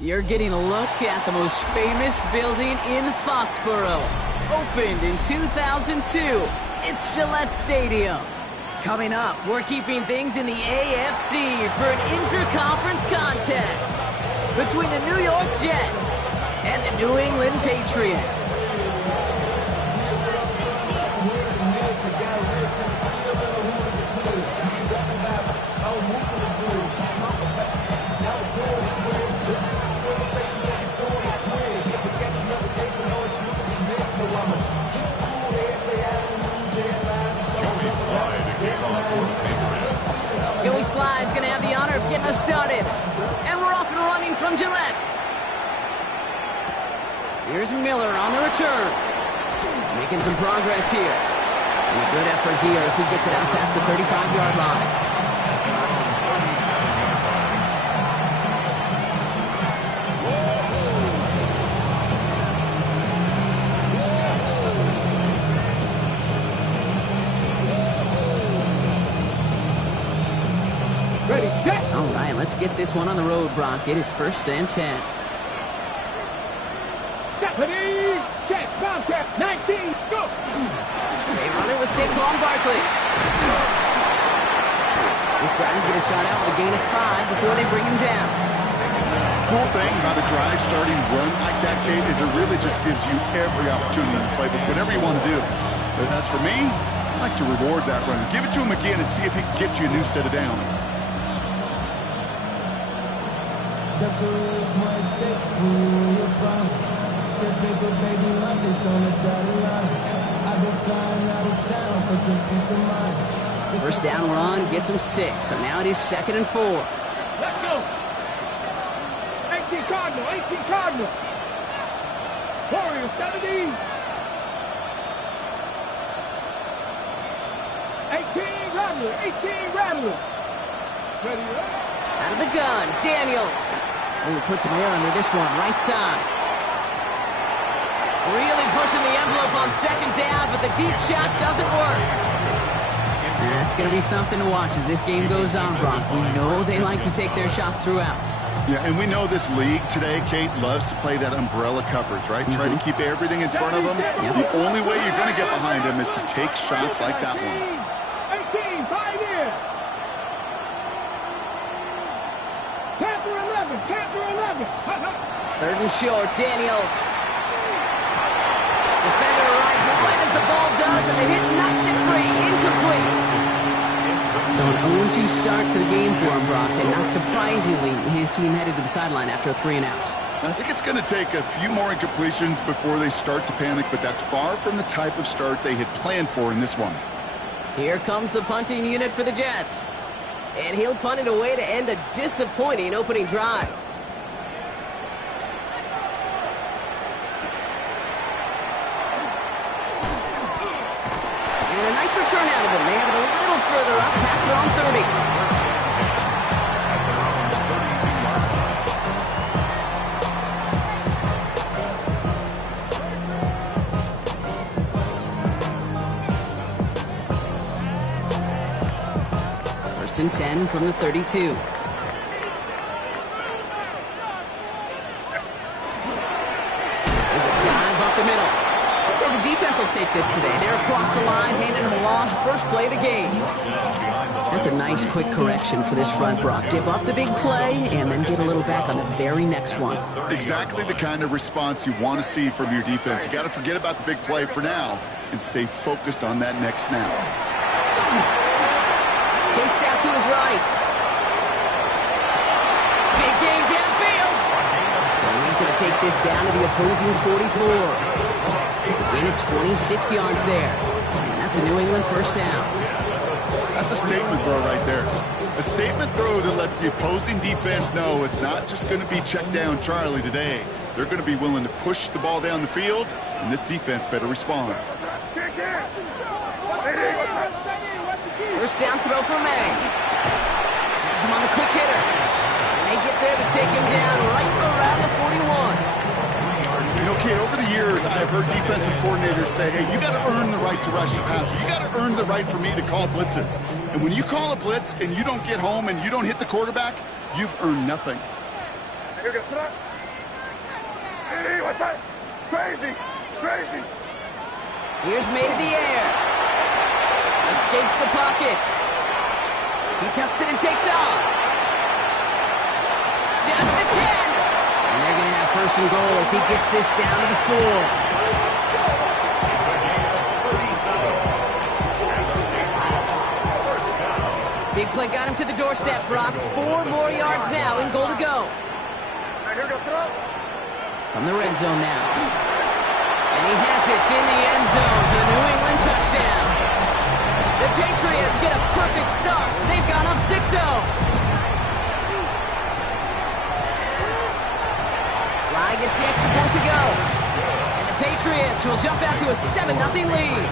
You're getting a look at the most famous building in Foxborough. Opened in 2002, it's Gillette Stadium. Coming up, we're keeping things in the AFC for an intra-conference contest between the New York Jets and the New England Patriots. Joey Sly's going to have the honor of getting us started. And we're off and running from Gillette. Here's Miller on the return. Making some progress here. And a good effort here as he gets it out past the 35-yard line. All right, let's get this one on the road, Brock. It is 1st and 10. Stephanie, check, Bobcat, 19, go! They run it with Saquon Barkley. This drive's going to start out with a gain of 5 before they bring him down. Cool thing about a drive starting run like that, Kate, is it really just gives you every opportunity to play whatever you want to do. But as for me, I like to reward that run. Give it to him again and see if he can get you a new set of downs. The career is my estate when you in your prime. The paper, baby, love is on the dotted line. I've been flying out of town for some peace of mind. First down run gets him 6, so now it is 2nd and 4. Let's go! 18 Cardinal, 18 Cardinal! Warriors, 17! 18 Rattler, 18 Rattler! Ready up! Out of the gun, Daniels. Oh, puts him air under this one, right side. Really pushing the envelope on 2nd down, but the deep shot doesn't work. That's going to be something to watch as this game goes on, Brock. We know they like to take their shots throughout. Yeah, and we know this league today, Kate, loves to play that umbrella coverage, right? Try to keep everything in front of them. Yep. The only way you're going to get behind them is to take shots like that one. 18, Pioneer! Panther 11, Panther 11! 3rd and short, Daniels. Defender arrives right as the ball does, and the hit knocks it free. Incomplete. So an 0-2 start to the game for him, Brock, and not surprisingly, his team headed to the sideline after a 3-and-out. I think it's going to take a few more incompletions before they start to panic, but that's far from the type of start they had planned for in this one. Here comes the punting unit for the Jets. And he'll punt it away to end a disappointing opening drive. And a nice return out of him. They have it a little further up, past their own 30. First and 10 from the 32. Defense will take this today. They're across the line, handing him a loss. First play of the game. That's a nice quick correction for this front, Brock. Give up the big play and then get a little back on the very next one. Exactly the kind of response you want to see from your defense. You got to forget about the big play for now and stay focused on that next snap. Chased out to his right. Big gain downfield. And he's going to take this down to the opposing 44. Gain of 26 yards there. And that's a New England first down. That's a statement throw right there. A statement throw that lets the opposing defense know it's not just going to be check down Charlie today. They're going to be willing to push the ball down the field, and this defense better respond. First down throw for May. Has him on the quick hitter. And they get there to take him down right around the 41. You know, Kate, over the years, I've heard defensive coordinators say, hey, you got to earn the right to rush the passer. You got to earn the right for me to call blitzes. And when you call a blitz and you don't get home and you don't hit the quarterback, you've earned nothing. Hey, what's that? Crazy! Crazy! Here's made in the air. Escapes the pocket. He tucks it and takes off. Down to the 10. And they're going to have first and goal as he gets this down to the 4. Big play got him to the doorstep, Brock. 4 more yards now and goal to go. From the red zone now. And he has it in the end zone for the New England touchdown. The Patriots get a perfect start. They've gone up 6-0. Sly gets the extra point to go. And the Patriots will jump out to a 7-0 lead.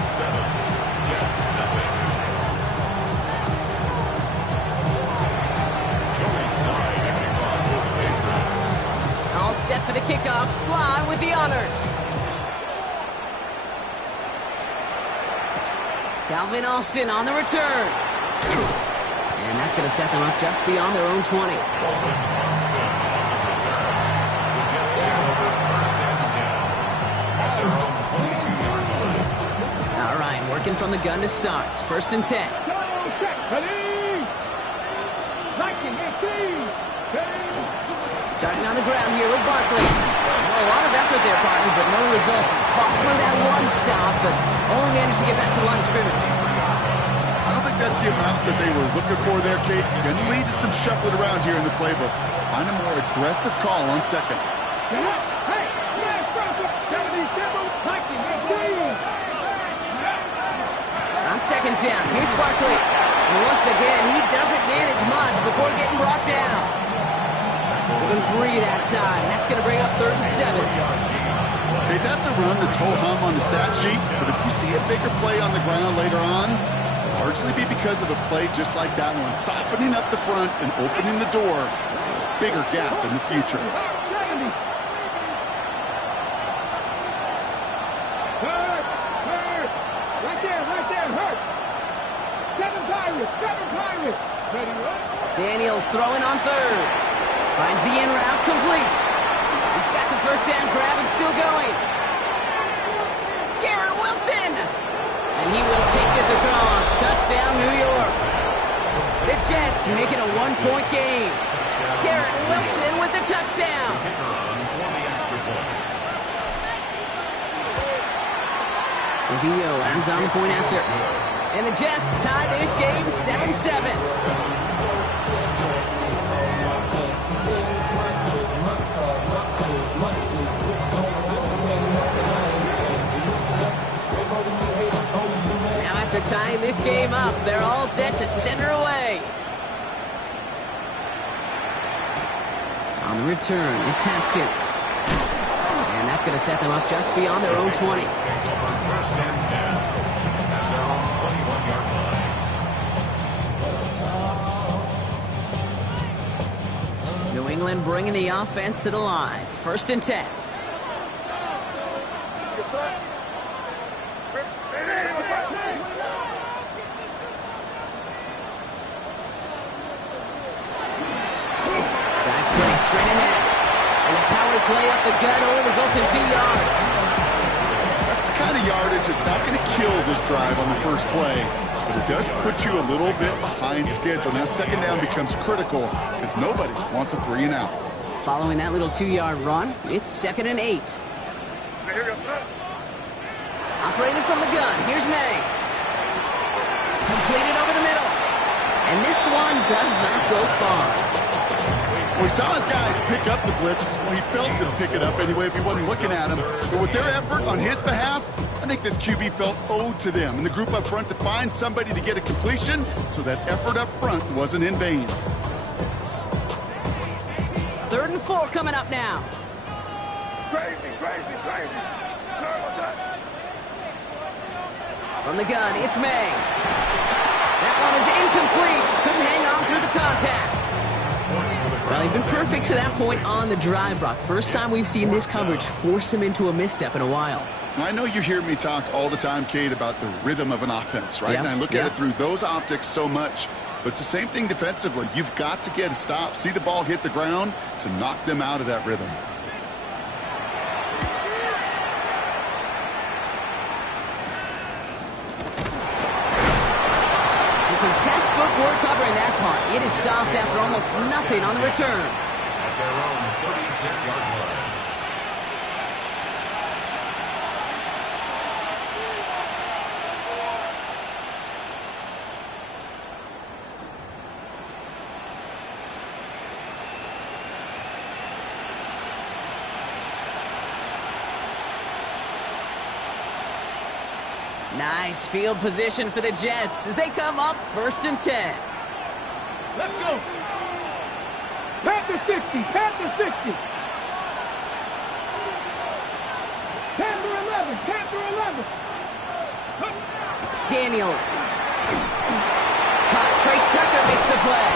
All set for the kickoff. Sly with the honors. Calvin Austin on the return. And that's going to set them up just beyond their own 20. All right, working from the gun to start. First and 10. Starting on the ground here with Barkley. A lot of effort there, partner, but no results. Fought through that one stop, but only managed to get back to the line of scrimmage. I don't think that's the amount that they were looking for there, Kate. Going to lead to some shuffling around here in the playbook. Find a more aggressive call on second. Hey, man, 77, Mikey, On second down, here's Barkley. And once again, he doesn't manage much before getting brought down. Give him 3 that time. That's going to bring up 3rd and 7. Okay, that's a run that's ho-hum on the stat sheet, but if you see a bigger play on the ground later on, it'll largely be because of a play just like that one, softening up the front and opening the door, bigger gap in the future. Right there, hurt. 7 Pirates. Daniels throwing on 3rd. Finds the in route complete. He's got the first down grab and still going. Garrett Wilson! And he will take this across. Touchdown, New York. The Jets make it a 1-point game. Garrett Wilson with the touchdown. Rubio ends on the point after. And the Jets tie this game 7-7. Now after tying this game up, they're all set to center away. On the return, it's Haskins. And that's going to set them up just beyond their own 20. New England bringing the offense to the line. 1st and 10. Straight ahead. And the power play up the gut only results in 2 yards. That's the kind of yardage that's not going to kill this drive on the first play, but it does put you a little bit behind schedule. Now second down becomes critical because nobody wants a 3 and out. Following that little 2-yard run, it's 2nd and 8. Operating from the gun, here's May. Completed over the middle. And this one does not go far. We saw his guys pick up the blitz. Well, he felt them pick it up anyway if he wasn't looking at him. But with their effort on his behalf, I think this QB felt owed to them and the group up front to find somebody to get a completion so that effort up front wasn't in vain. 3rd and 4 coming up now. Crazy. From the gun, it's May. That one is incomplete. Couldn't hang on through the contact. Well, he's been perfect to that point on the drive, Brock. First time we've seen this coverage force him into a misstep in a while. I know you hear me talk all the time, Kate, about the rhythm of an offense, right? Yep. And I look at it through those optics so much. But it's the same thing defensively. You've got to get a stop, see the ball hit the ground to knock them out of that rhythm. It's some textbook work covering that part. It is stopped after almost nothing on the return. At their own 36-yard line. Nice field position for the Jets as they come up 1st and 10. Let's go. Panther 60. Panther 60. Panther 11. Panther 11. Daniels. Caught. Trey Tucker makes the play.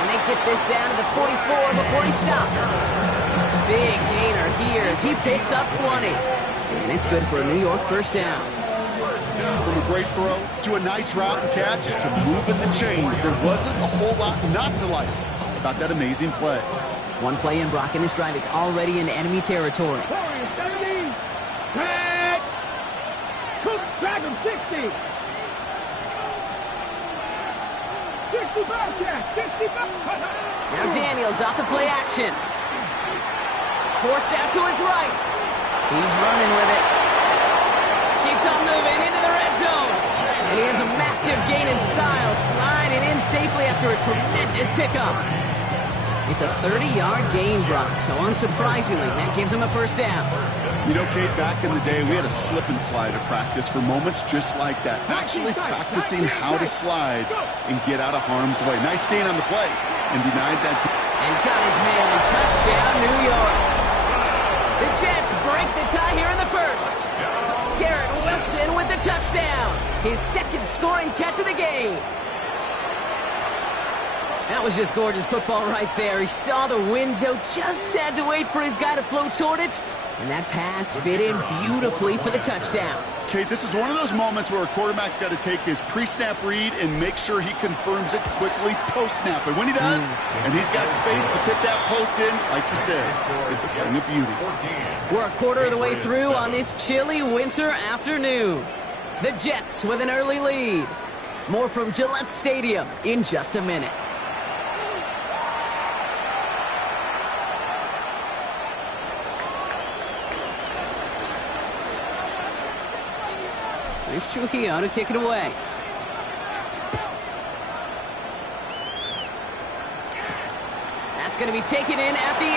And they get this down to the 44 before he stopped. Big gainer here as he picks up 20. And it's good for a New York 1st down. From a great throw to a nice route and catch to moving the chains. There wasn't a whole lot not to like about that amazing play. One play in, Brock, and this drive is already in enemy territory. Warriors 70. Tag. Cook. Drag him 60. 65 catch. 65. Now Daniels off the play action. Forced out to his right. He's running with it. Keeps on moving into the red zone. And he has a massive gain in style, sliding in safely after a tremendous pickup. It's a 30-yard gain, Brock, so unsurprisingly, that gives him a 1st down. You know, Kate, back in the day, we had a slip and slide of practice for moments just like that. Actually practicing how to slide and get out of harm's way. Nice gain on the play and denied that. And got his man. Touchdown, New York. The Jets break the tie here in the 1st. Garrett Wilson with the touchdown. His 2nd scoring catch of the game. That was just gorgeous football right there. He saw the window, just had to wait for his guy to float toward it. And that pass fit in beautifully for the touchdown. Kate, this is one of those moments where a quarterback's got to take his pre-snap read and make sure he confirms it quickly post-snap. And when he does, and he's got space to fit that post in, like you said, it's a thing of beauty. We're a quarter of the way through on this chilly winter afternoon. The Jets with an early lead. More from Gillette Stadium in just a minute. Here's Trujillo to kick it away. That's going to be taken in at the 8.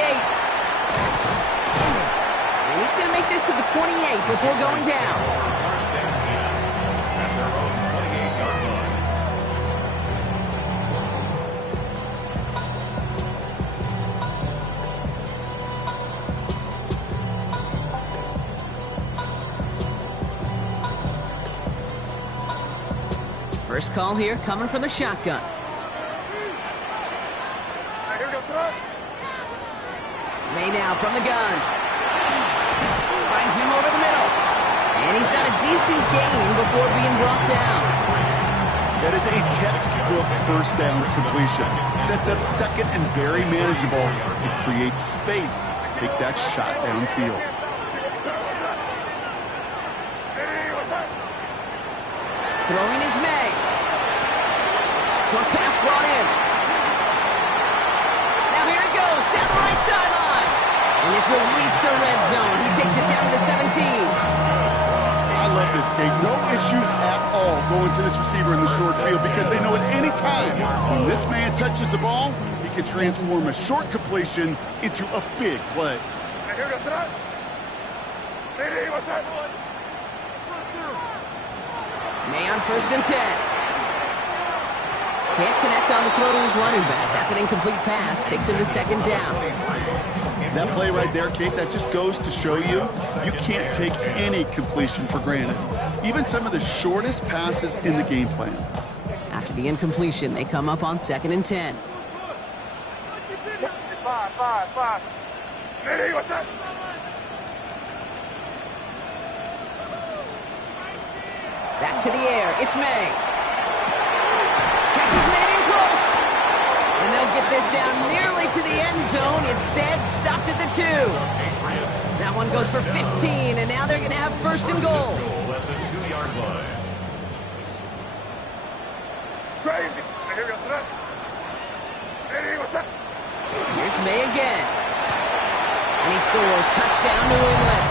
And he's going to make this to the 28 before going down. 1st and 10 at their own 28-yard line. First call here coming from the shotgun. May now from the gun. Finds him over the middle. And he's got a decent gain before being brought down. That is a textbook 1st down completion. Sets up 2nd and very manageable and creates space to take that shot downfield. Throwing is May. Short pass brought in. Now here it goes, down the right sideline. And this will reach the red zone. He takes it down to the 17. I love this, Kate. No issues at all going to this receiver in the short field because they know at any time when this man touches the ball, he can transform a short completion into a big play. May on 1st and 10. Can't connect on the throw to his running back. That's an incomplete pass. Takes him to 2nd down. That play right there, Kate, that just goes to show you can't take any completion for granted. Even some of the shortest passes in the game plan. After the incompletion, they come up on 2nd and 10. 5. Ready, what's that? Back to the air. It's May. Catches May in get this down nearly to the end zone. Instead, stopped at the 2. That one goes for 15, and now they're going to have first and goal. Goal at the 2-yard line. Crazy. Here's May again. And he scores. Touchdown, New England.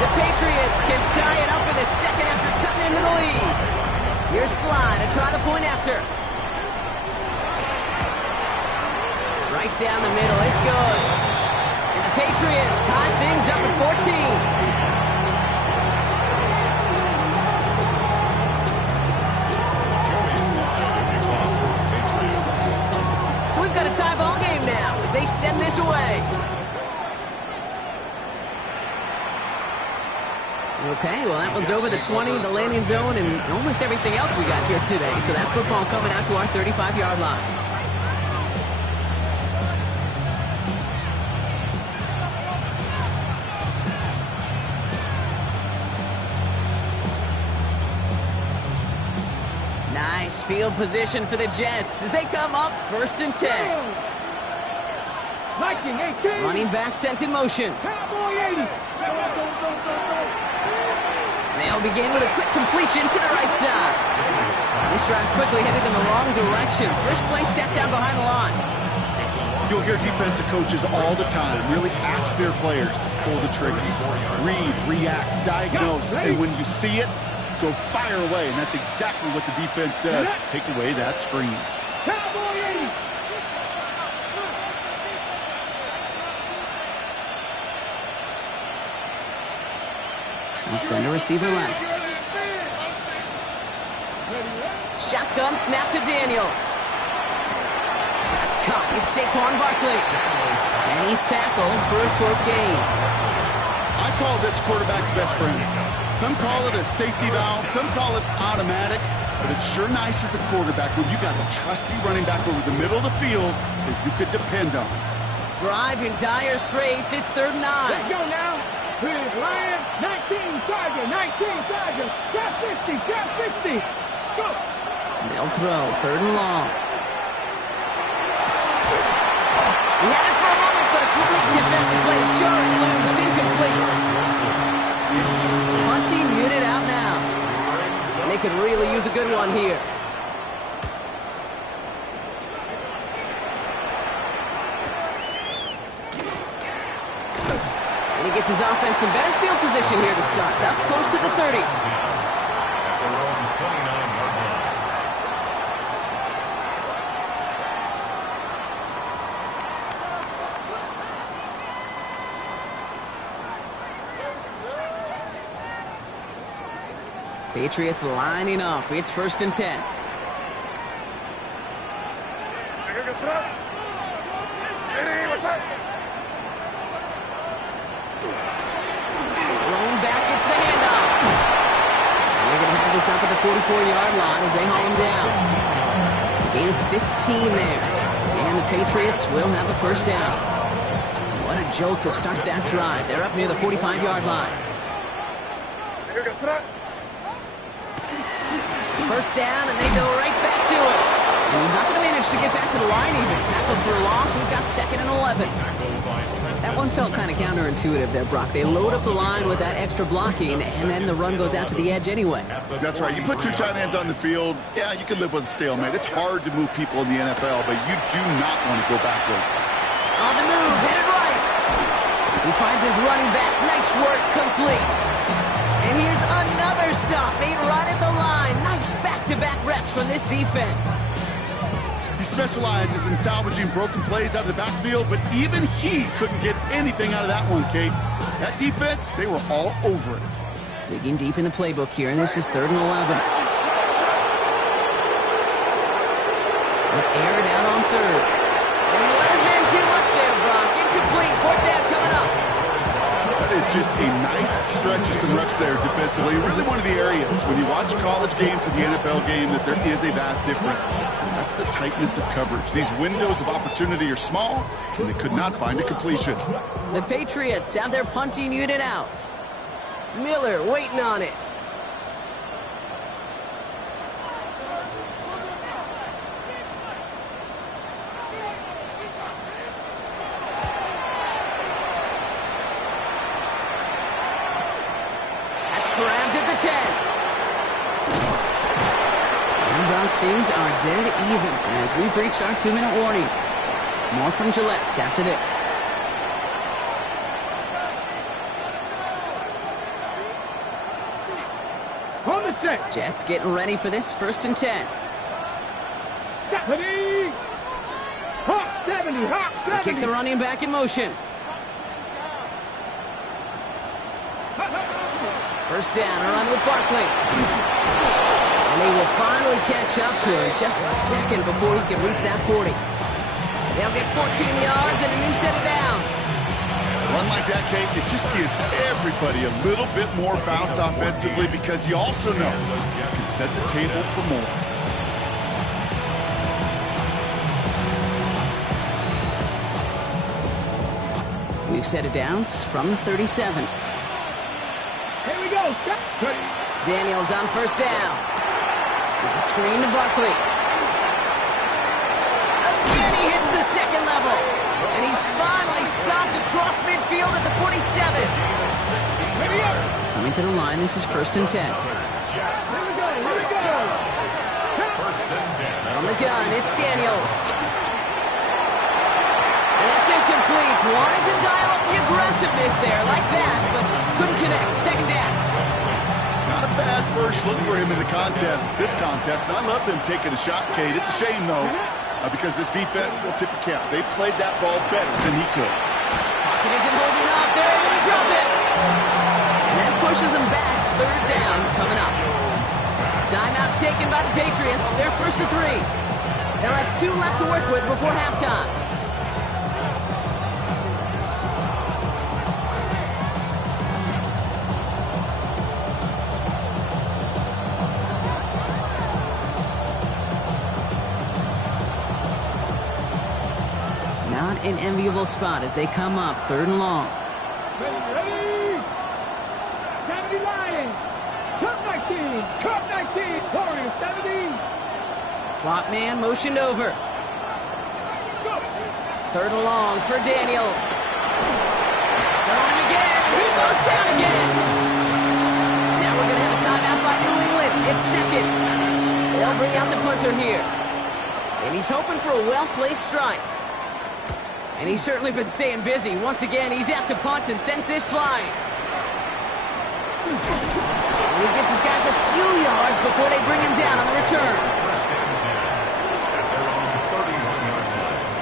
The Patriots can tie it up in the second after cutting into the lead. Here's Sly to try the point after. Right down the middle. It's good. And the Patriots tie things up at 14. We've got a tie ball game now as they send this away. Okay, well, that one's over the 20, the landing zone, and almost everything else we got here today. So that football coming out to our 35-yard line. Nice field position for the Jets as they come up first and 10. Viking 18. Running back sent in motion. Cowboy 80. They'll begin with a quick completion to the right side. This drive's quickly headed in the wrong direction. First play set down behind the line. You'll hear defensive coaches all the time really ask their players to pull the trigger. Read, react, diagnose, and when you see it, go fire away. And that's exactly what the defense does to take away that screen. Cowboy 80. And center receiver left. Shotgun snap to Daniels. That's caught. It's Saquon Barkley. And he's tackled for a short gain. I call this quarterback's best friend. Some call it a safety valve, some call it automatic, but it's sure nice as a quarterback when you got a trusty running back over the middle of the field that you could depend on. Drive in dire straits. It's 3rd and 9. Let's go now. Here's Lion. 19 Charger. 19 Charger. Trap 60. Trap 60. Go. They'll throw. 3rd and long. He had it for a moment, but a complete defensive play. Jarring loose. Incomplete. Punting unit out now. They could really use a good one here. And he gets his offense in better field position here to start. Up close to the 30. Patriots lining up. It's 1st and 10. Thrown back, it's the handoff. They're going to have this up at the 44-yard line as they haul him down. Gain of 15 there. And the Patriots will have a first down. What a jolt to start that drive. They're up near the 45-yard line. First down, and they go right back to it. And he's not going to manage to get back to the line even. Tackled for a loss. We've got 2nd and 11. That one felt kind of counterintuitive there, Brock. They load up the line with that extra blocking, and then the run goes out to the edge anyway. That's right. You put 2 tight ends on the field, yeah, you can live with a stalemate. It's hard to move people in the NFL, but you do not want to go backwards. On the move, headed right. He finds his running back. Nice work, complete. And here's another stop made right at the line. Nice back-to-back reps from this defense. He specializes in salvaging broken plays out of the backfield, but even he couldn't get anything out of that one, Kate. That defense, they were all over it. Digging deep in the playbook here, and this is 3rd and 11. Air it out on 3rd. And he let his man too much there, Brock. Incomplete. 4th down coming up. That is just a nice stretch of some reps there defensively. Really one of the areas when you watch college game to the NFL game that there is a vast difference. And that's the tightness of coverage. These windows of opportunity are small, and they could not find a completion. The Patriots have their punting unit out. Miller waiting on it. grabbed at the 10. And Brock, things are dead even as we've reached our 2-minute warning. More from Gillette after this. On the set. Jets getting ready for this 1st and 10. 70. Hawk 70. Hawk 70. Kick the running back in motion. First down, a run with Barkley. And he will finally catch up to him just a second before he can reach that 40. They'll get 14 yards and a new set of downs. Run like that, Kate, it just gives everybody a little bit more bounce offensively because you also know you can set the table for more. New set of downs from the 37. Here we go. Daniels on first down. It's a screen to Barkley. Again, he hits the second level. And he's finally stopped across midfield at the 47. Coming to the line, this is 1st and 10. Here we go. Here we go. First and 10. On the gun, it's Daniels. And that's incomplete. Wanted to dial up the aggressiveness there like that, but couldn't connect. Second down. Not a bad first look for him in the this contest. And I love them taking a shot, Kate. It's a shame, though, because this defense will tip the cap. They played that ball better than he could. Pocket isn't holding up. They're able to drop it. And that pushes them back. 3rd down coming up. Timeout taken by the Patriots. They're 1st and 3. They'll have 2 left to work with before halftime. Not an enviable spot as they come up 3rd and long. Ready. 70 Lions. Cup 19. Cup 19. Warriors 70. Slot man motioned over. Go. 3rd and long for Daniels. Throwing him again, and he goes down again. Now we're going to have a timeout by New England. It's 2nd. They'll bring out the punter here. And he's hoping for a well-placed strike. And he's certainly been staying busy. Once again, he's out to punt and sends this flying. And he gets his guys a few yards before they bring him down on the return. First and 10. At their own 31-yard line.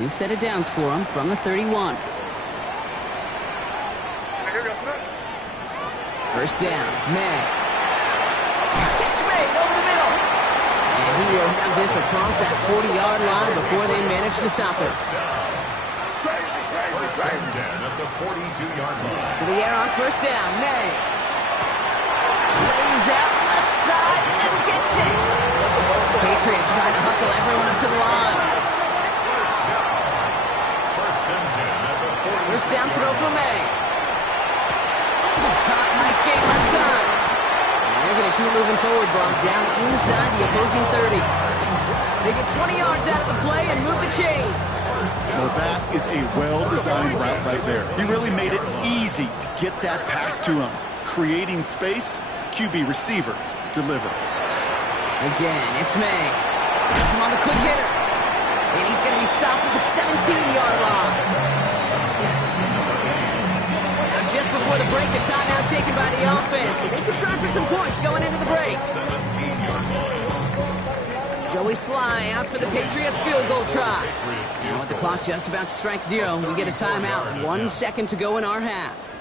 We've set it downs for him from the 31. First down, May. Catch made over the middle. And he will have this across that 40-yard line before they manage to stop it. First and 10 at the 42-yard line. To the air on first down, May. Lays out left side and gets it. Patriots trying to hustle everyone up to the line. First down throw for May. Caught, nice game left side. And they're going to keep moving forward, Brock, down inside the opposing 30. They get 20 yards out of the play and move the chains. Well, that is a well-designed route right there. He really made it easy to get that pass to him. Creating space, QB receiver, deliver. Again, it's May. Gets him on the quick hitter. And he's going to be stopped at the 17-yard line. Just before the break, a timeout taken by the offense. They could try for some points going into the break. Joey Sly out for the Patriots field goal try. Now with the clock just about to strike 0, we get a timeout. 1 second to go in our half.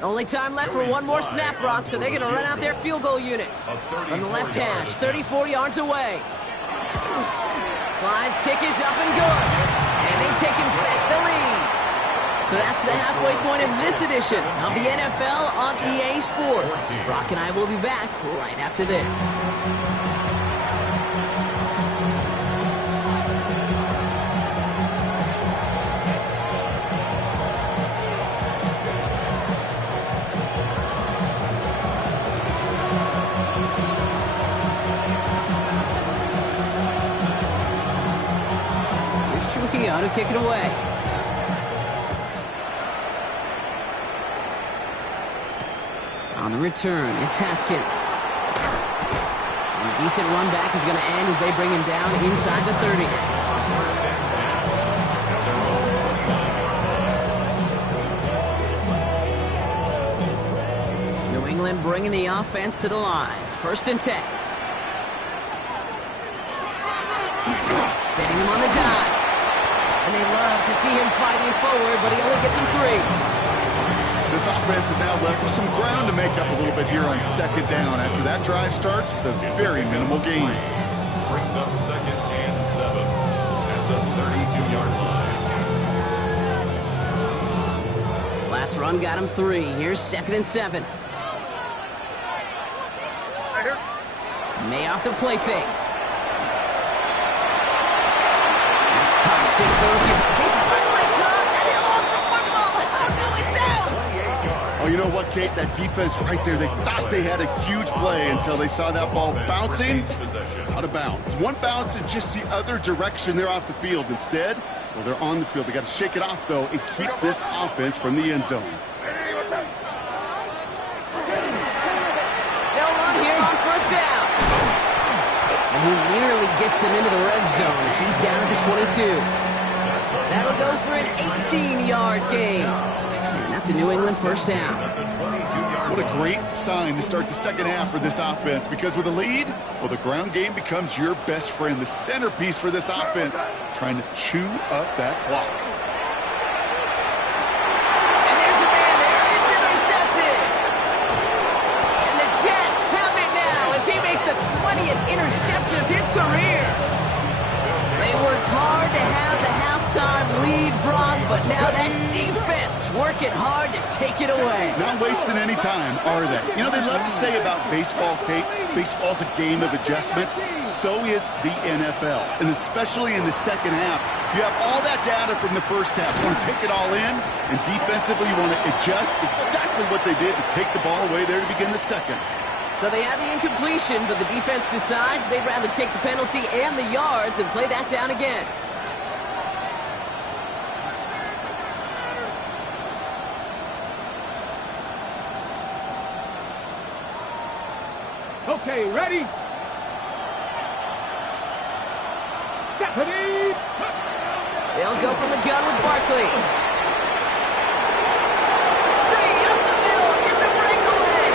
Only time left for one more snap, Brock, so they're going to run out their field goal unit. From the left hash, 34 yards away. Sly's kick is up and good. And they've taken back the lead. So that's the halfway point of this edition of the NFL on EA Sports. Brock and I will be back right after this. To kick it away. On the return, it's Haskins. And a decent run back is going to end as they bring him down inside the 30. New England bringing the offense to the line. 1st and 10. Setting him on the dive. And they love to see him fighting forward, but he only gets him 3. This offense is now left with some ground to make up a little bit here on 2nd down after that drive starts with a very minimal gain. Brings up 2nd and 7 at the 32-yard line. Last run got him 3. Here's 2nd and 7. May off the play fake. He's finally caught, and he lost the football. Oh, no, it's out. Oh, you know what, Kate? That defense right there, they thought they had a huge play until they saw that ball bouncing out of bounds. One bounce and just the other direction. They're off the field. Instead, well, they're on the field. They got to shake it off, though, and keep this offense from the end zone. They'll run here on 1st down. And he nearly gets them into the red zone as he's down at the 22. That'll go for an 18-yard gain. And that's a New England 1st down. What a great sign to start the 2nd half for this offense, because with a lead, well, the ground game becomes your best friend, the centerpiece for this offense, trying to chew up that clock. And there's a man there. It's intercepted. And the Jets have it now as he makes the 20th interception of his career. They worked hard to have the halftime lead, Brock, but now that defense working hard to take it away. Not wasting any time, are they? You know, they love to say about baseball, Kate, baseball's a game of adjustments. So is the NFL, and especially in the 2nd half. You have all that data from the 1st half. You want to take it all in, and defensively you want to adjust exactly what they did to take the ball away there to begin the 2nd. So they had the incompletion, but the defense decides they'd rather take the penalty and the yards and play that down again. Okay, ready? Stephanie! They'll go from the gun with Barkley. Free up the middle, gets a breakaway.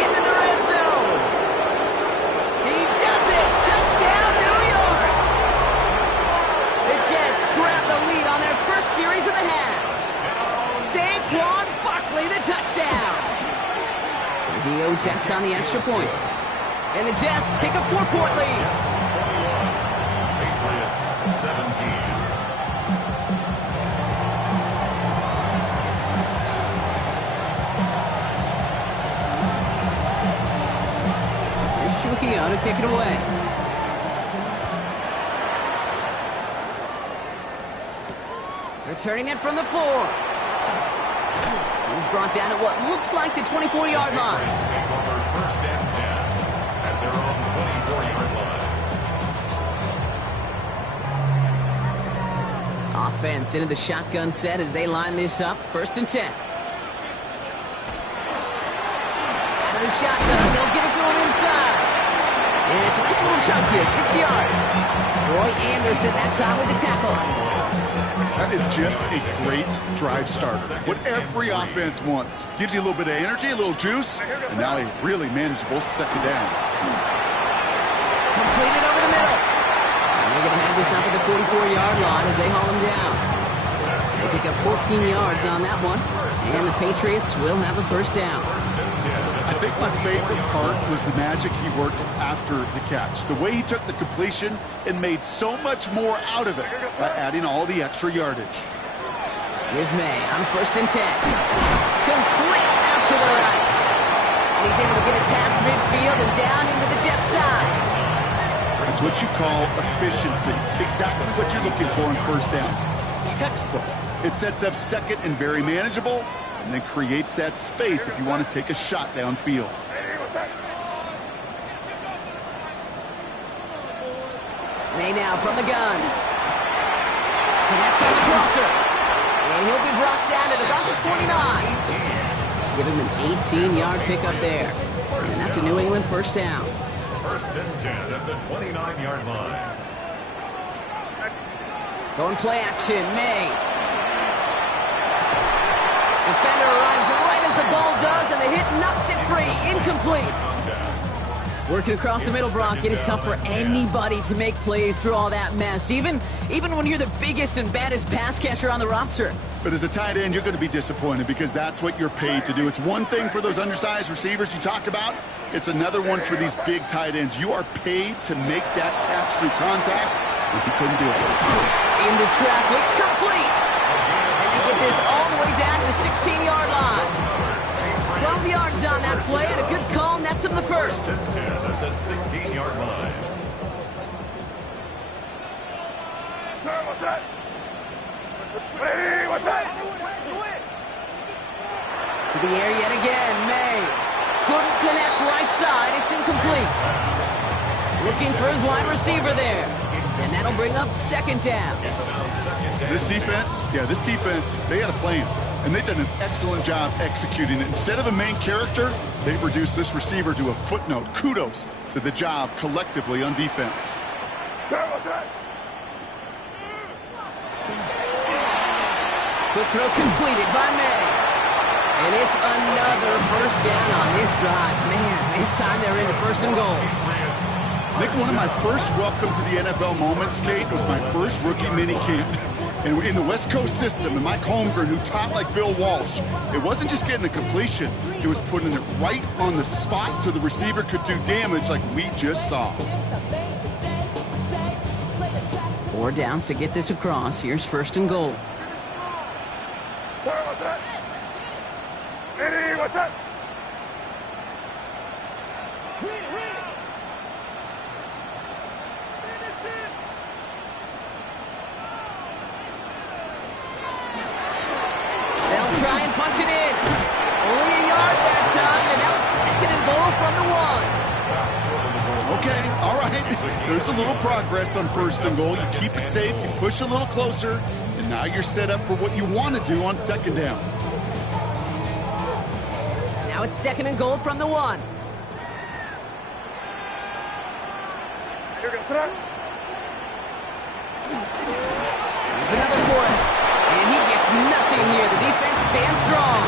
Into the red zone. He does it. Touchdown, New York. The Jets grab the lead on their 1st series of the half. Saquon Barkley, the touchdown. He takes on the extra point. And the Jets take a 4-point lead. Patriots 17. Here's Trujillo to kick it away. Returning it from the 4. He's brought down at what looks like the 24-yard line. Patriots take over 1st and 10 at their own 24-yard line. Offense into the shotgun set as they line this up. 1st and 10. Out of the shotgun, they'll give it to him inside. And it's a nice little chunk here, 6 yards. Troy Anderson that time with the tackle. That is just a great drive starter. What every offense wants. Gives you a little bit of energy, a little juice, and now a really manageable 2nd down. Completed over the middle. And they're going to have this up at the 44-yard line as they haul him down. They pick up 14 yards on that one, and the Patriots will have a 1st down. I think my favorite part was the magic he worked after the catch. The way he took the completion and made so much more out of it by adding all the extra yardage. Here's May on 1st and 10. Complete out to the right. And he's able to get it past midfield and down into the Jets side. That's what you call efficiency. Exactly what you're looking for in first down. Textbook. It sets up second and very manageable, and then creates that space if you want to take a shot downfield. May now from the gun. Connects on the crosser. And he'll be brought down at about the 29. Give him an 18-yard pickup there. And that's a New England first down. 1st and 10 at the 29-yard line. Going play action, May. Defender arrives right as the ball does, and the hit knocks it free. Incomplete. Working across the middle, Brock, it is tough for anybody to make plays through all that mess, even when you're the biggest and baddest pass catcher on the roster. But as a tight end, you're going to be disappointed because that's what you're paid to do. It's one thing for those undersized receivers you talk about. It's another one for these big tight ends. You are paid to make that catch through contact, and he couldn't do it. Into traffic, complete! And they get this all the way down to the 16-yard line. 12 yards on that play, and a good call nets him the first. 10 at the 16-yard line. To the air yet again, May. Couldn't connect right side, it's incomplete. Looking for his wide receiver there. And that'll bring up 2nd down. This defense, they had a plan. And they've done an excellent job executing it. Instead of a main character, they've reduced this receiver to a footnote. Kudos to the job collectively on defense. Quick throw completed by May. And it's another first down on this drive. Man, this time they're into 1st and goal. I think one of my first welcome to the NFL moments, Kate, was my first rookie mini camp. And in the West Coast system, and Mike Holmgren, who taught like Bill Walsh, it wasn't just getting a completion, it was putting it right on the spot so the receiver could do damage like we just saw. 4 downs to get this across. Here's 1st and goal. They'll try and punch it in. Only a yard that time, and now it's 2nd and goal from the 1. Okay, all right. There's a little progress on 1st and goal. You keep it safe, you push a little closer, and now you're set up for what you want to do on 2nd down. Now it's 2nd and goal from the 1. There's another fourth. And he gets nothing here. The defense stands strong.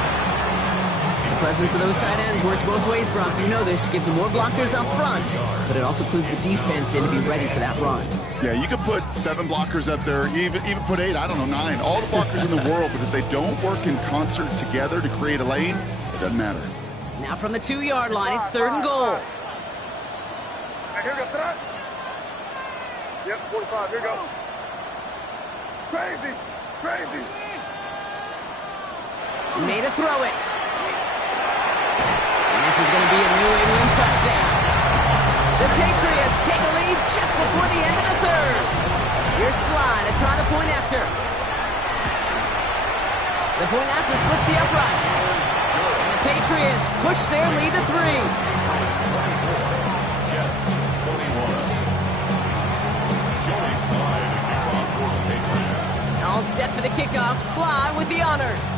The presence of those tight ends works both ways, Brock. You know this. Gives them more blockers up front, but it also clues the defense in to be ready for that run. Yeah, you could put 7 blockers up there, even put 8, I don't know, 9. All the blockers in the world, but if they don't work in concert together to create a lane, it doesn't matter. Now from the 2-yard line, it's 3rd and goal. Here we go, start. Yep, 45, here we go. Crazy, crazy. Made a throw it. And this is going to be a New England touchdown. The Patriots take a lead just before the end of the 3rd. Here's Sly to try the point after. The point after splits the uprights. And the Patriots push their lead to 3. Jets 21. Joey Sly to kick off for the Patriots. All set for the kickoff. Sly with the honors.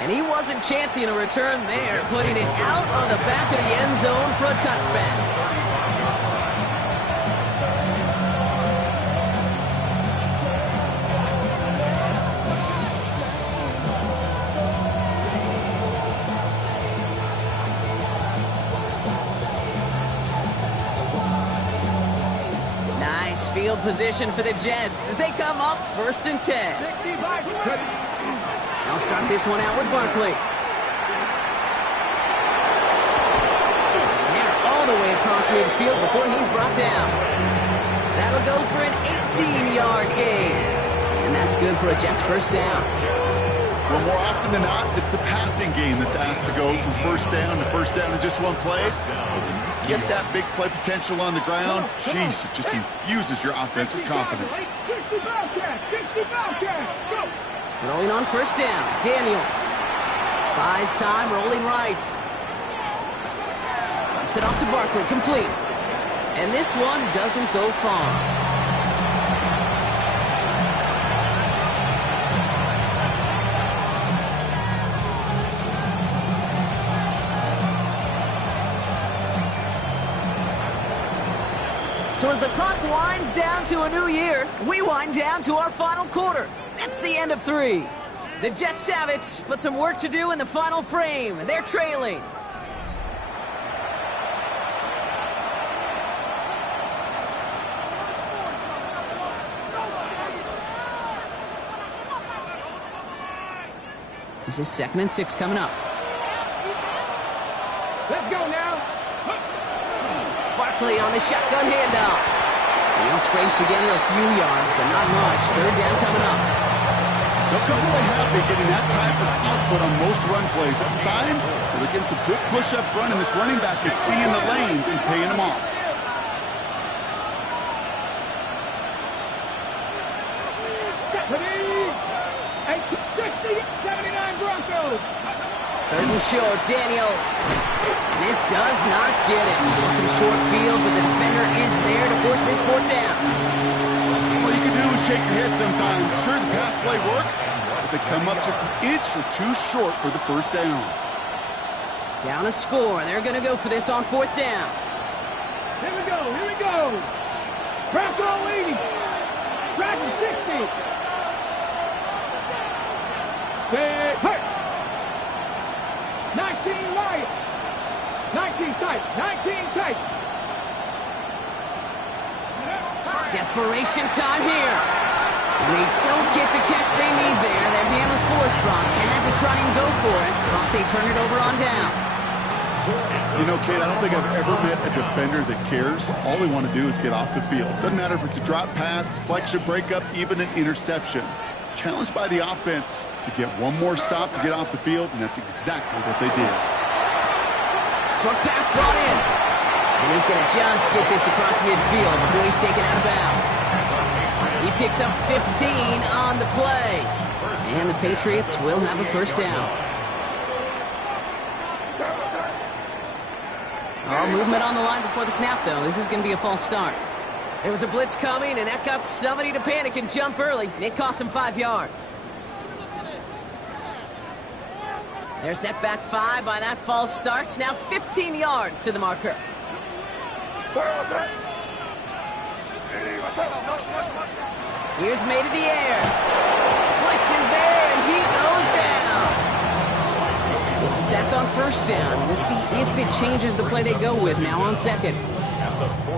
And he wasn't chancing a return there, putting it out on the back of the end zone for a touchback. Nice field position for the Jets as they come up 1st and 10. I'll start this one out with Barkley. And they're all the way across midfield before he's brought down. That'll go for an 18-yard gain. And that's good for a Jets first down. Well, more often than not, it's the passing game that's asked to go from first down in just one play. Get that big play potential on the ground. Jeez, it just infuses your offense with confidence. 60 Bobcats, 60 Bobcats, go! Rolling on first down, Daniels. Buys time, rolling right. Dumps it off to Barkley, complete. And this one doesn't go far. So as the clock winds down to a new year, we wind down to our final quarter. That's the end of 3. The Jets have it, but some work to do in the final frame. They're trailing. This is 2nd and 6 coming up. Let's go now. Barkley on the shotgun handoff. He'll scrape together a few yards, but not much. 3rd down coming up. They'll come away happy getting that type of output on most run plays. It's a sign that they're getting some good push up front, and this running back is seeing the lanes and paying them off. Deputy, 79 Broncos. 3rd and short, Daniels. And this does not get it. Looking short field, but the defender is there to force this 4th down. All you can do is shake your head sometimes. Sure, the pass play works, but they come up just an inch or 2 short for the 1st down. Down a score. They're going to go for this on 4th down. Here we go, here we go. Bronco leading. Track is 60. Hurt. 19 Lions. 19 tight. 19 tight. Desperation time here. And they don't get the catch they need there. Their hand was forced. Brock had to try and go for it. Brock, they turn it over on downs. You know, Kate, I don't think I've ever met a defender that cares. All they want to do is get off the field. Doesn't matter if it's a drop pass, deflection, breakup, even an interception. Challenged by the offense to get one more stop to get off the field, and that's exactly what they did. Short pass brought in. And he's going to just get this across midfield before he's taken out of bounds. He picks up 15 on the play. And the Patriots will have a 1st down. Oh, movement on the line before the snap, though. This is going to be a false start. There was a blitz coming, and that got somebody to panic and jump early. It cost him 5 yards. They're set back 5 by that false start. Now 15 yards to the marker. Here's made in the air. Blitz is there, and he goes down. It's a sack on 1st down. We'll see if it changes the play they go with now on 2nd.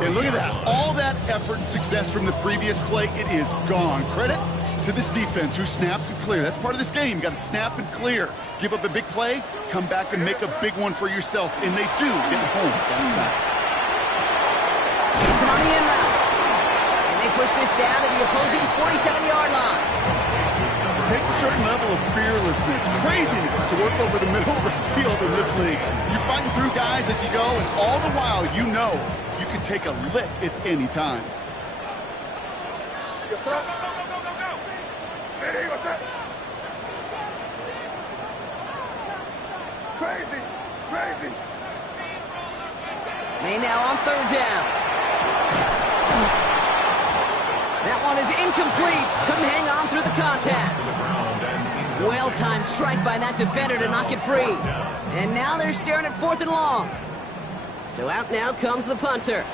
And look at that. All that effort and success from the previous play, it is gone. Credit to this defense who snapped and cleared. That's part of this game. You got to snap and clear. Give up a big play, come back and make a big one for yourself. And they do get home that sack. It's on the in route. And they push this down to the opposing 47-yard line. It takes a certain level of fearlessness, craziness to work over the middle of the field in this league. You're fighting through guys as you go, and all the while you know you can take a lick at any time. Crazy. May now on 3rd down. That one is incomplete. Couldn't hang on through the contact. Well-timed strike by that defender to knock it free. And now they're staring at 4th and long. So out now comes the punter.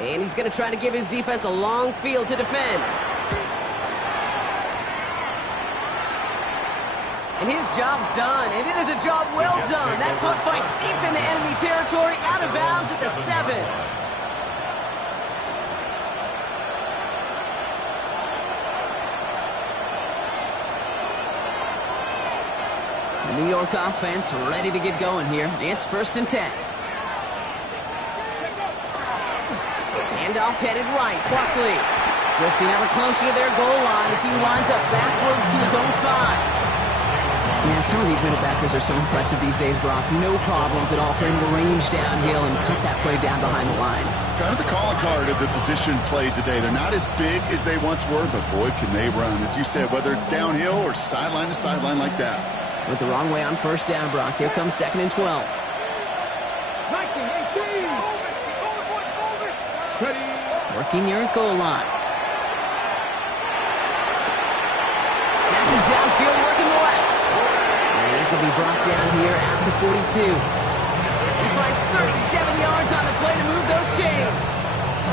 And he's going to try to give his defense a long field to defend. And his job's done, and it is a job well done. That punt fights deep into enemy territory, out of bounds at the 7. The New York offense ready to get going here. It's 1st and 10. And Handoff headed right. Barkley drifting ever closer to their goal line as he winds up backwards to his own 5. Man, some of these middle backers are so impressive these days, Brock. No problems at all for him to range downhill and cut that play down behind the line. Kind of the calling card of the position played today. They're not as big as they once were, but boy, can they run. As you said, whether it's downhill or sideline to sideline like that. Went the wrong way on first down, Brock. Here comes 2nd and 12. 19, 18. Ready. Working near his goal line. Passing downfield, working the left. And he's going to be brought down here at the 42. He finds 37 yards on the play to move those chains.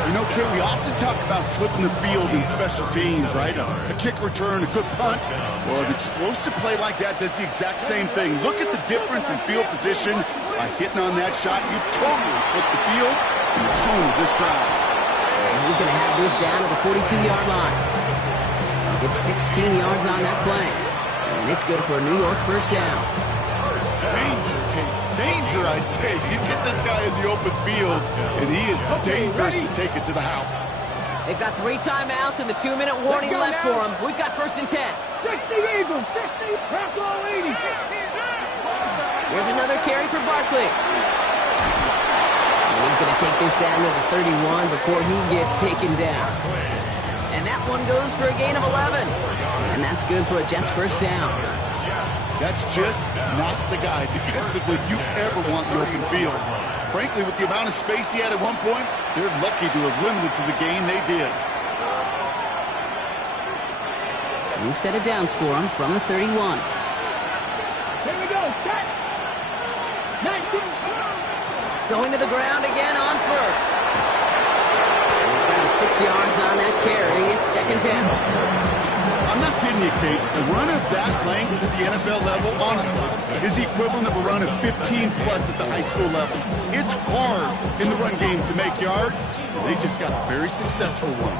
You know, Kit, we often talk about flipping the field in special teams, right? A kick return, a good punt. Well, an explosive play like that does the exact same thing. Look at the difference in field position. By hitting on that shot, you've totally flipped the field and the tone of this drive. And he's going to have this down to the 42-yard line. Gets 16 yards on that play. And it's good for a New York first down. Danger, Kate. Danger, I say. You get this guy in the open field, and he is dangerous to take it to the house. They've got 3 timeouts and the 2-minute warning left for them. We've got 1st and 10. 60 Eagles, 60, press all 80. Here's another carry for Barkley. And he's going to take this down to the 31 before he gets taken down. And that one goes for a gain of 11. And that's good for a Jets first down. That's just not the guy defensively you ever want in the open field. Frankly, with the amount of space he had at one point, they're lucky to have limited to the game they did. New set of downs for him from the 31. Here we go, set. 19. Going to the ground again on first. And he's got 6 yards on that carry. It's 2nd down. I'm not kidding you, Kate. A run of that length at the NFL level, honestly, is the equivalent of a run of 15-plus at the high school level. It's hard in the run game to make yards. They just got a very successful one.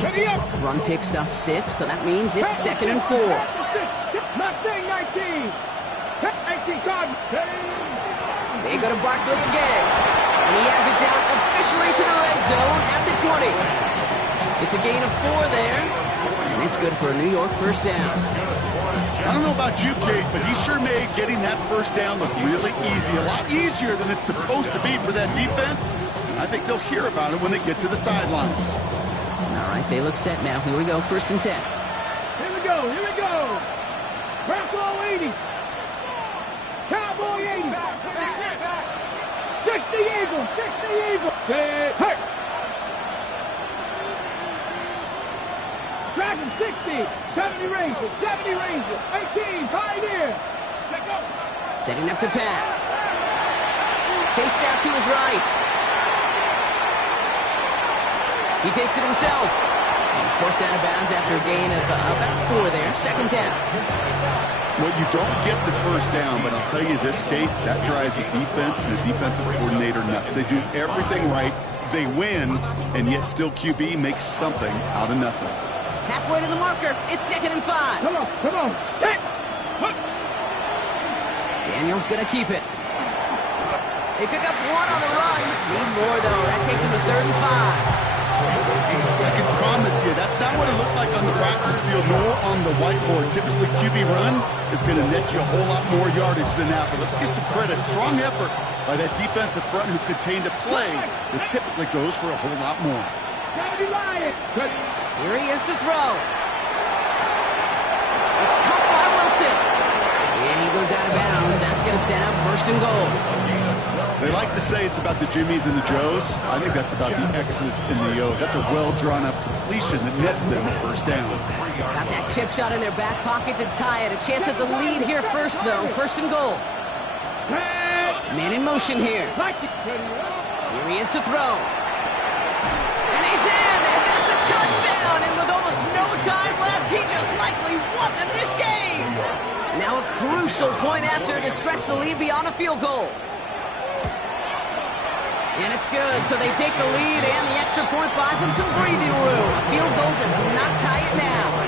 Ready up. Run picks up 6, so that means it's 2nd and 4. Mustang 19. 19 Cardinals. They go to Barkley again. And he has it down officially to the red zone at the 20. It's a gain of 4 there. And it's good for a New York first down. I don't know about you, Kate, but he sure made getting that first down look really easy. A lot easier than it's supposed to be for that defense. I think they'll hear about it when they get to the sidelines. All right, they look set now. Here we go, 1st and 10. Here we go, here we go. Buffalo 80. Cowboy 80. 60 Eagles, 60 Eagles. Hey. Dragon 60, 70 Rangers, 70 Rangers, 18 Pioneer. Let's go. Setting up to pass. Chased out to his right. He takes it himself. And he's forced out of bounds after a gain of about 4 there. 2nd down. Well, you don't get the first down, but I'll tell you this, Kate, that drives a defense and a defensive coordinator nuts. They do everything right. They win, and yet still QB makes something out of nothing. Halfway to the marker. It's 2nd and 5. Come on. Hit. Daniel's going to keep it. They pick up 1 on the run. Need more, though. That takes him to 3rd and 5. I can promise you, that's not what it looked like on the practice field nor on the whiteboard. Typically, QB run is going to net you a whole lot more yardage than that. But let's give some credit. Strong effort by that defensive front who contained a play that typically goes for a whole lot more. Here he is to throw. It's caught by Wilson. And he goes out of bounds. That's going to set up 1st and goal. They like to say it's about the Jimmies and the Joes. I think that's about the X's and the O's. That's a well-drawn-up completion that nets them a first down. Got that chip shot in their back pocket to tie it. A chance at the lead here first, though. 1st and goal. Man in motion here. Here he is to throw. And he's in, and that's a touchdown. And with almost no time left, he just likely won them this game. Now a crucial point after to stretch the lead beyond a field goal. And it's good, so they take the lead, and the extra point buys them some breathing room. A field goal does not tie it now.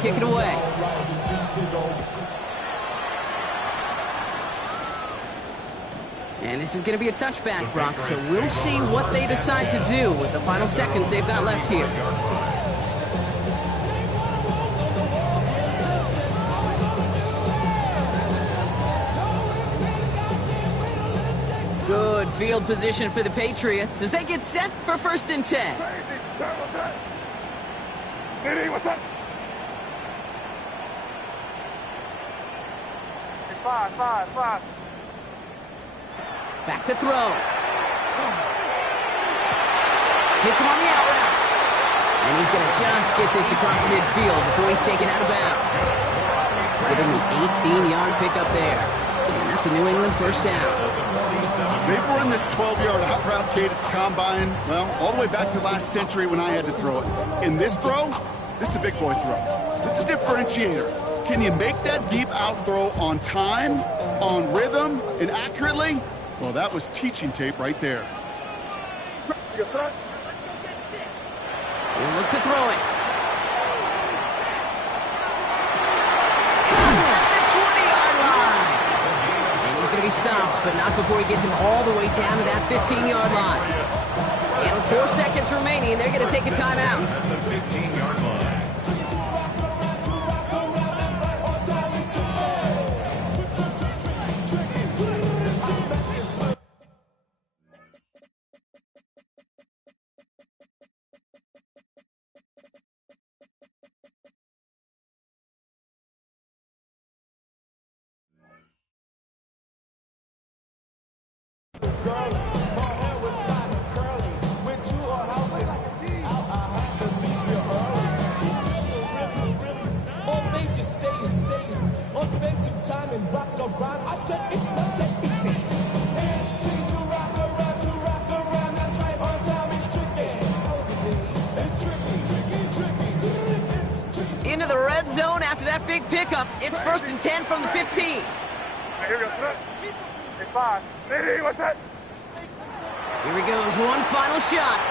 kick it away. And this is going to be a touchback, Brock, so we'll see what they decide to do with the final seconds they've got left here. Good field position for the Patriots as they get set for 1st and 10. What's up? Five. Back to throw. Hits him on the out route. And he's going to just get this across midfield before he's taken out of bounds. Give him an 18-yard pickup there. And that's a New England 1st down. They've run this 12-yard out route, Kate, at the combine, well, all the way back to last century when I had to throw it. In this throw, this is a big boy throw. This is a differentiator. Can you make that deep out throw on time, on rhythm, and accurately? Well, that was teaching tape right there. He'll look to throw it. Caught at the 20-yard line. And he's going to be stopped, but not before he gets him all the way down to that 15-yard line. And with 4 seconds remaining, they're going to take a timeout. At the 15-yard line. Into the red zone after that big pickup. It's 1st and 10 from the 15. Here we go, sir. It's 5. Hey, what's that? Here he goes, one final shot.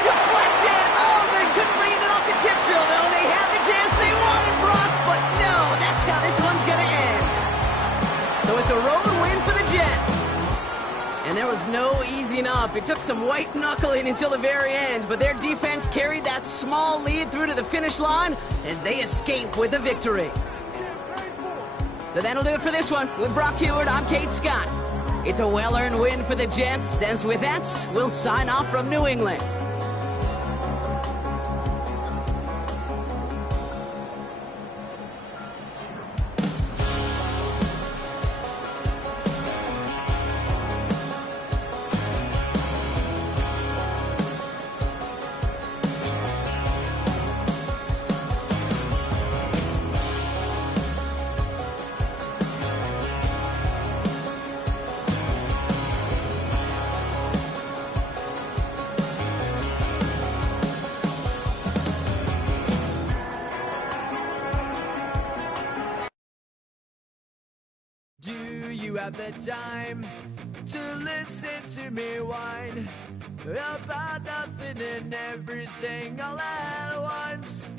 Deflected! Oh, they couldn't bring it in off the tip drill, though. They had the chance they wanted, Brock, but no, that's how this one's going to end. So it's a road win for the Jets. And there was no easing up. It took some white knuckling until the very end, but their defense carried that small lead through to the finish line as they escape with a victory. So that'll do it for this one. With Brock Huard, I'm Kate Scott. It's a well-earned win for the Jets, as with that, we'll sign off from New England. Do you have the time to listen to me whine about nothing and everything all at once?